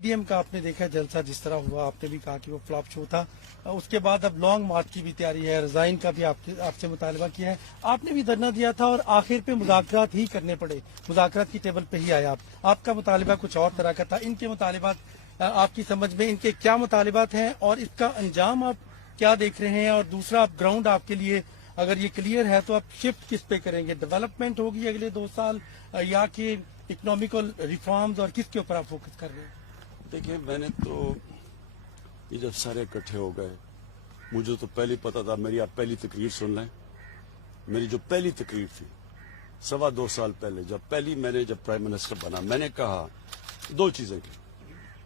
DM का आपने देखा जलसा जिस तरह हुआ, आपने भी कहा कि वो फ्लॉप शो था। उसके बाद अब लॉन्ग मार्च की भी तैयारी है, रिजाइन का भी आपसे मुतालबा किया है। आपने भी धरना दिया था और आखिर पे मुज़ाकरात ही करने पड़े, मुज़ाकरात की टेबल पे ही आए आपका मुतालबा कुछ और तरह का था। इनके मुतालिबात आपकी समझ में इनके क्या मुतालिबात हैं और इसका अंजाम आप क्या देख रहे हैं? और दूसरा ग्राउंड आपके लिए अगर ये क्लियर है तो आप शिफ्ट किस पे करेंगे? डेवलपमेंट होगी अगले 2 साल या कि इकोनॉमिकल रिफॉर्म्स, और किसके ऊपर आप फोकस कर रहे हैं? देखिए, मैंने तो ये जब सारे इकट्ठे हो गए, मुझे तो पहले पता था। मेरी आप पहली तकरीर सुन लें। मेरी जो पहली तकरीर थी 2.25 साल पहले, जब प्राइम मिनिस्टर बना, मैंने कहा 2 चीजें की।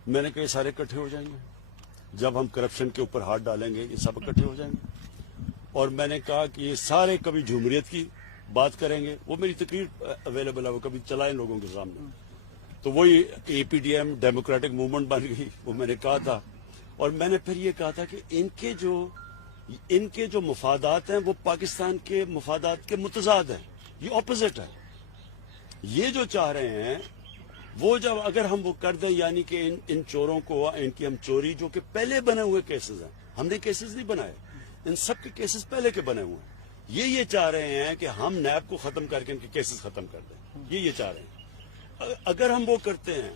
मैंने कहा ये सारे इकट्ठे हो जाएंगे, जब हम करप्शन के ऊपर हाथ डालेंगे ये सब इकट्ठे हो जाएंगे। और मैंने कहा कि ये सारे कभी जमहूरियत की बात करेंगे। वो मेरी तकरीर अवेलेबल है, वो कभी चलाएं लोगों के सामने। तो वही APDM डेमोक्रेटिक मूवमेंट बन गई, वो मैंने कहा था। और मैंने फिर ये कहा था कि इनके जो मफादात हैं वो पाकिस्तान के मफादात के मुतजाद हैं, ये ऑपोजिट है। ये जो चाह रहे हैं वो जब अगर हम वो कर दें, यानी कि इन चोरों को, इनकी हम चोरी, जो कि पहले बने हुए केसेस हैं, हमने केसेस नहीं बनाए, इन सब के केसेस पहले के बने हुए हैं। ये चाह रहे हैं कि हम नैब को खत्म करके इनके केसेस खत्म कर दें, ये चाह रहे हैं। अगर हम वो करते हैं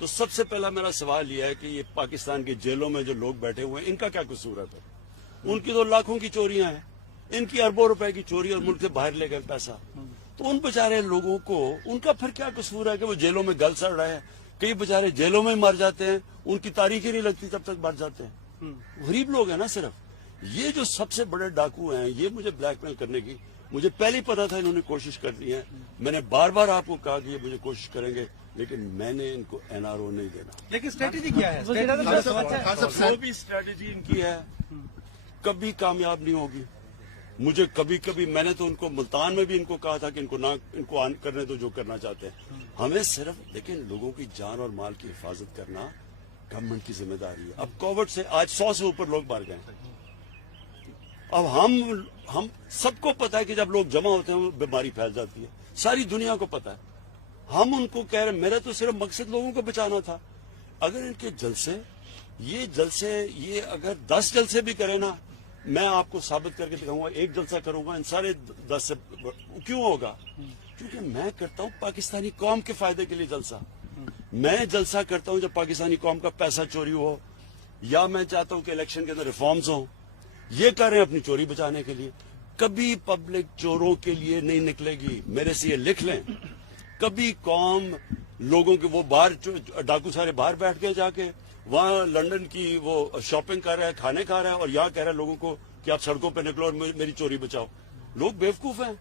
तो सबसे पहला मेरा सवाल यह है कि ये पाकिस्तान की जेलों में जो लोग बैठे हुए हैं, इनका क्या कसूर है? फिर उनकी तो लाखों की चोरियां हैं, इनकी अरबों रुपए की चोरी, और मुल्क से बाहर ले गए पैसा। तो उन बेचारे लोगों को उनका फिर क्या कसूर है कि वो जेलों में गल सड़ रहे हैं? कई बेचारे जेलों में मर जाते हैं, उनकी तारीख ही नहीं लगती तब तक मर जाते हैं। गरीब लोग हैं ना सिर्फ। ये जो सबसे बड़े डाकू हैं, ये मुझे ब्लैकमेल करने की, मुझे पहले ही पता था इन्होंने कोशिश कर दी है। मैंने बार बार आपको कहा कि ये मुझे कोशिश करेंगे, लेकिन मैंने इनको NRO नहीं देना। लेकिन स्ट्रेटेजी क्या है? जो भी स्ट्रेटेजी इनकी है कभी कामयाब नहीं होगी। मुझे कभी मैंने तो उनको मुल्तान में भी इनको कहा था कि इनको ऑन करने दो जो करना चाहते हैं। हमें सिर्फ लेकिन लोगों की जान और माल की हिफाजत करना गवर्नमेंट की जिम्मेदारी है। अब कोविड से आज 100 से ऊपर लोग मर गए। अब हम सबको पता है कि जब लोग जमा होते हैं बीमारी फैल जाती है, सारी दुनिया को पता है। हम उनको कह रहे, मेरा तो सिर्फ मकसद लोगों को बचाना था। अगर इनके जलसे ये अगर 10 जलसे भी करे ना, मैं आपको साबित करके दिखाऊंगा। 1 जलसा करूंगा, इन सारे 10 से क्यों होगा? क्योंकि मैं करता हूं पाकिस्तानी कौम के फायदे के लिए जलसा। मैं जलसा करता हूं जब पाकिस्तानी कौम का पैसा चोरी हो, या मैं चाहता हूं कि इलेक्शन के अंदर रिफॉर्म्स हो। ये कर रहे हैं अपनी चोरी बचाने के लिए। कभी पब्लिक चोरों के लिए नहीं निकलेगी, मेरे से ये लिख लें। कभी कौम लोगों के, वो बाहर डाकू सारे बाहर बैठ गए जाके, वहां लंदन की वो शॉपिंग कर रहा है, खाने खा रहा है, और यहाँ कह रहा है लोगों को कि आप सड़कों पे निकलो और मेरी चोरी बचाओ। लोग बेवकूफ हैं।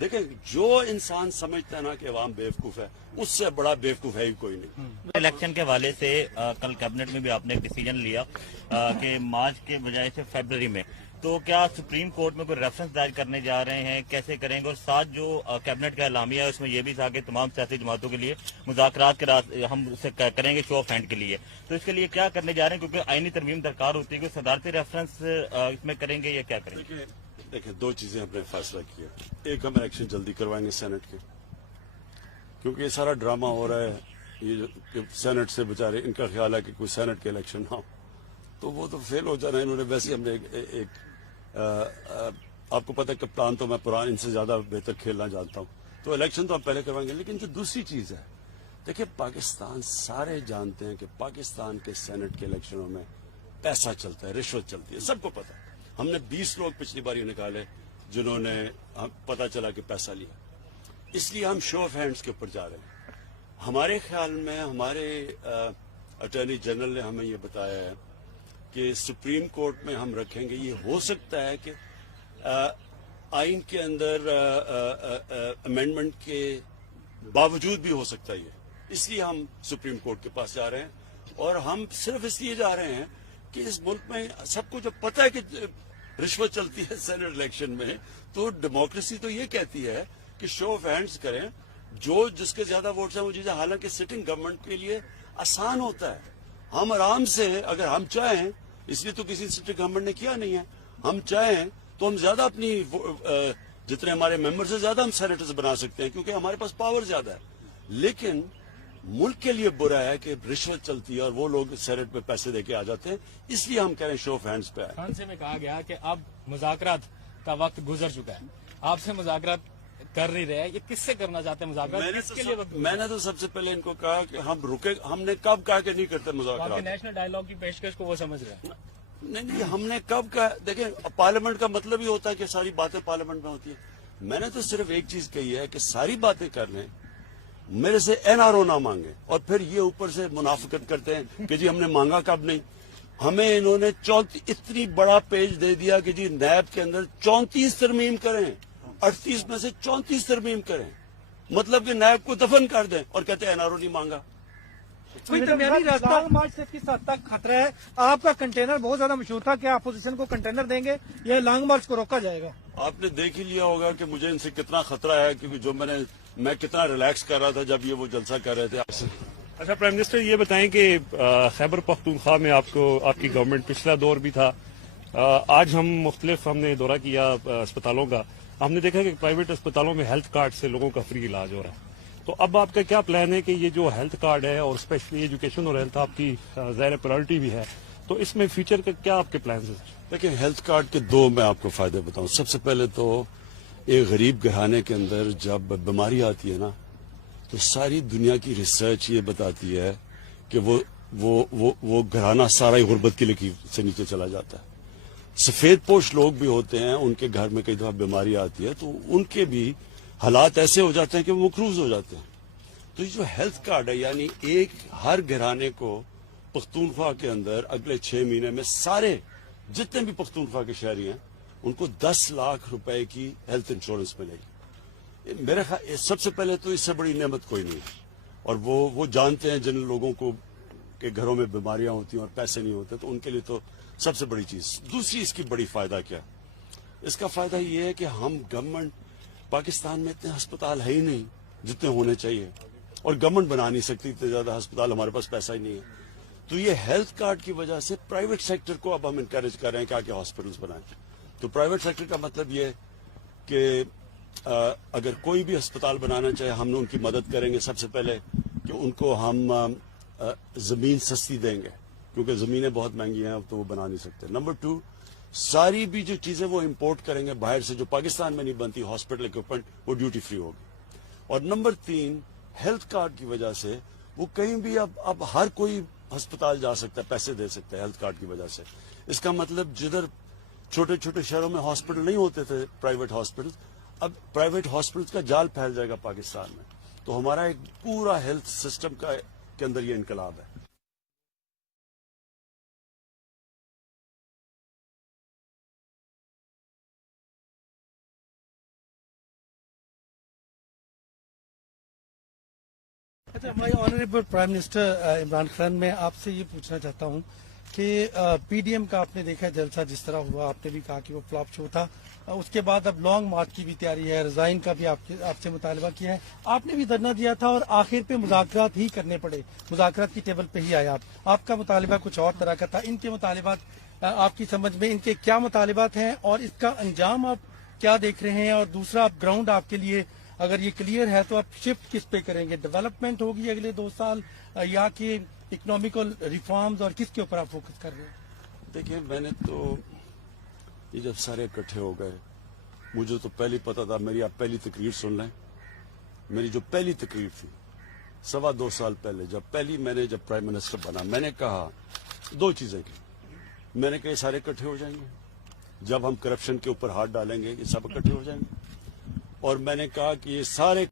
देखें, जो इंसान समझता है ना कि अवाम बेवकूफ है, उससे बड़ा बेवकूफ है ही कोई नहीं। इलेक्शन के हवाले से कल कैबिनेट में भी आपने एक डिसीजन लिया कि मार्च के बजाय से फरवरी में, तो क्या सुप्रीम कोर्ट में कोई रेफरेंस दायर करने जा रहे हैं? कैसे करेंगे? और साथ जो कैबिनेट का एलामिया है उसमें यह भी था कि तमाम सियासी जमातों के लिए मुज़ाकरात के रास्ते हम उसे करेंगे शो ऑफ हैंड के लिए। तो इसके लिए क्या करने जा रहे हैं? क्योंकि आईनी तरमीम दरकार होती है कि सदारती रेफरेंस इसमें करेंगे या क्या करेंगे? देखिए 2 चीजें हमने फैसला किया। एक, हम इलेक्शन जल्दी करवाएंगे सेनेट के, क्योंकि ये सारा ड्रामा हो रहा है। ये जो सेनेट से बेचारे, इनका ख्याल है कि कोई सेनेट के इलेक्शन ना हो, तो वो तो फेल हो जाना। इन्होंने वैसे हमने आपको पता है कप्तान तो मैं पुराना, इनसे ज्यादा बेहतर खेलना जानता हूं, तो इलेक्शन तो हम पहले करवाएंगे। लेकिन जो दूसरी चीज है, देखिए पाकिस्तान, सारे जानते हैं कि पाकिस्तान के सेनेट के इलेक्शनों में पैसा चलता है, रिश्वत चलती है, सबको पता है। हमने 20 लोग पिछली बार निकाले जिन्होंने पता चला कि पैसा लिया। इसलिए हम शो ऑफ हैंड्स के ऊपर जा रहे हैं। हमारे ख्याल में हमारे अटॉर्नी जनरल ने हमें ये बताया है कि सुप्रीम कोर्ट में हम रखेंगे। ये हो सकता है कि आइन के अंदर अमेंडमेंट के बावजूद भी हो सकता है ये, इसलिए हम सुप्रीम कोर्ट के पास जा रहे हैं। और हम सिर्फ इसलिए जा रहे हैं कि इस मुल्क में सबको जो पता है कि रिश्वत चलती है सेनेट इलेक्शन में, तो डेमोक्रेसी तो ये कहती है कि शो ऑफ हैंड्स करें, जो जिसके ज्यादा वोट्स हैं वो चीजें, हालांकि सिटिंग गवर्नमेंट के लिए आसान होता है। हम आराम से, अगर हम चाहें, इसलिए तो किसी सिटिंग गवर्नमेंट ने किया नहीं है, हम चाहें तो हम ज्यादा अपनी जितने हमारे मेंबर्स हैं ज्यादा हम सेनेटर्स बना सकते हैं, क्योंकि हमारे पास पावर ज्यादा है। लेकिन मुल्क के लिए बुरा है कि रिश्वत चलती है और वो लोग सेनेट पे पैसे देके आ जाते हैं, इसलिए हम कह रहे हैं शो ऑफ हैंड्स पे आए। फ्रांस में कहा गया कि अब मुज़ाकरात का वक्त गुजर चुका है, आपसे मुज़ाकरात कर नहीं रहे, ये किससे करना चाहते हैं मुज़ाकरात, किसके लिए वक्त? मैंने तो सबसे पहले इनको कहा कि हम रुके, हमने कब कहा कि नहीं करते आपके मुज़ाकरात? नेशनल डायलॉग की पेशकश को वो समझ रहे हैं। नहीं, हमने कब कहा? देखें, पार्लियामेंट का मतलब ही होता है कि सारी बातें पार्लियामेंट में होती है। मैंने तो सिर्फ एक चीज कही है कि सारी बातें कर लें, मेरे से एनआरओ ना मांगे, और फिर ये ऊपर से मुनाफिकत करते हैं कि जी हमने मांगा कब नहीं। हमें इन्होंने 34 इतनी बड़ा पेज दे दिया कि जी नैब के अंदर 34 तरमीम करें, 38 में से 34 तरमीम करें, मतलब कि नैब को दफन कर दें, और कहते हैं एनआरओ नहीं मांगा। कोई दरमियानी रास्ता मार्च से किस हद तक खतरा है? आपका कंटेनर बहुत ज्यादा मशहूर था, क्या अपोजिशन को कंटेनर देंगे या लॉन्ग मार्च को रोका जाएगा? आपने देख ही लिया होगा कि मुझे इनसे कितना खतरा है, क्योंकि जो मैं कितना रिलैक्स कर रहा था जब ये वो जलसा कर रहे थे। अच्छा प्राइम मिनिस्टर, ये बताएं कि खैबर पख्तूनख्वा में आपकी गवर्नमेंट पिछला दौर भी था, आज हमने दौरा किया अस्पतालों का, हमने देखा कि प्राइवेट अस्पतालों में हेल्थ कार्ड से लोगों का फ्री इलाज हो रहा है। तो अब आपका क्या प्लान है कि ये जो हेल्थ कार्ड है और स्पेशली एजुकेशन और हेल्थ आपकी ज़ाहिर प्रायोरिटी भी है, तो इसमें फ्यूचर का क्या आपके प्लान है? देखिए, हेल्थ कार्ड के दो मैं आपको फायदे बताऊं। सबसे पहले तो एक गरीब घराने के अंदर जब बीमारी आती है ना, तो सारी दुनिया की रिसर्च ये बताती है कि वो घराना सारा ही गुर्बत की लकीर से नीचे चला जाता है। सफेद पोश लोग भी होते हैं, उनके घर में कई दफा बीमारी आती है तो उनके भी हालात ऐसे हो जाते हैं कि वो मकरूज हो जाते हैं। तो ये जो हेल्थ कार्ड है, यानी एक हर घराने को पख्तूनख्वा के अंदर अगले 6 महीने में सारे जितने भी पख्तूनख्वा के शहरी हैं उनको 10 लाख रुपए की हेल्थ इंश्योरेंस मिलेगी। मेरे ख्याल सबसे पहले तो इससे बड़ी नेमत कोई नहीं है, और वो जानते हैं जिन लोगों को के घरों में बीमारियां होती हैं और पैसे नहीं होते, तो उनके लिए तो सबसे बड़ी चीज। दूसरी इसकी बड़ी फायदा क्या है? इसका फायदा ये है कि हम गवर्नमेंट, पाकिस्तान में इतने अस्पताल है ही नहीं जितने होने चाहिए, और गवर्नमेंट बना नहीं सकती इतने ज्यादा अस्पताल, हमारे पास पैसा ही नहीं है। तो ये हेल्थ कार्ड की वजह से प्राइवेट सेक्टर को अब हम इनकरेज कर रहे हैं कि आके हॉस्पिटल्स बनाएं। तो प्राइवेट सेक्टर का मतलब ये कि अगर कोई भी अस्पताल बनाना चाहे, हम उनकी मदद करेंगे। सबसे पहले कि उनको हम जमीन सस्ती देंगे, क्योंकि जमीनें बहुत महंगी हैं, अब तो वो बना नहीं सकते। नंबर 2, सारी भी जो चीजें वो इंपोर्ट करेंगे बाहर से, जो पाकिस्तान में नहीं बनती, हॉस्पिटल इक्विपमेंट, वो ड्यूटी फ्री होगी। और नंबर 3, हेल्थ कार्ड की वजह से वो कहीं भी अब हर कोई अस्पताल जा सकता है, पैसे दे सकता है हेल्थ कार्ड की वजह से। इसका मतलब जिधर छोटे छोटे शहरों में हॉस्पिटल नहीं होते थे, प्राइवेट हॉस्पिटल, अब प्राइवेट हॉस्पिटल्स का जाल फैल जाएगा पाकिस्तान में। तो हमारा एक पूरा हेल्थ सिस्टम के अंदर ये इनकलाब है। अच्छा, my honourable prime minister Imran Khan, मैं आपसे ये पूछना चाहता हूँ कि पीडीएम का आपने देखा जलसा जिस तरह हुआ, आपने भी कहा कि वो फ्लॉप शो था, उसके बाद अब लॉन्ग मार्च की भी तैयारी है, रिजाइन का भी आपसे मुतालबा किया है, आपने भी धरना दिया था और आखिर पे मुज़ाकरात ही करने पड़े, मुज़ाकरात की टेबल पे ही आया आपका मुतालबा कुछ और तरह का था। इनके मुतालिबात आपकी समझ में इनके क्या मुतालिबात हैं और इसका अंजाम आप क्या देख रहे हैं? और दूसरा, आप ग्राउंड आपके लिए अगर ये क्लियर है तो आप शिफ्ट किस पे करेंगे? डेवलपमेंट होगी अगले 2 साल या कि इकोनॉमिकल रिफॉर्म्स, और किसके ऊपर आप फोकस कर रहे हैं? देखिए, मैंने तो ये जब सारे इकट्ठे हो गए, मुझे तो पहले पता था। मेरी आप पहली तकरीर सुन लें। मेरी जो पहली तकरीर थी 2.25 साल पहले, जब प्राइम मिनिस्टर बना, मैंने कहा 2 चीजें की। मैंने कहा ये सारे इकट्ठे हो जाएंगे, जब हम करप्शन के ऊपर हाथ डालेंगे ये सब इकट्ठे हो जाएंगे, और मैंने कहा कि ये सारे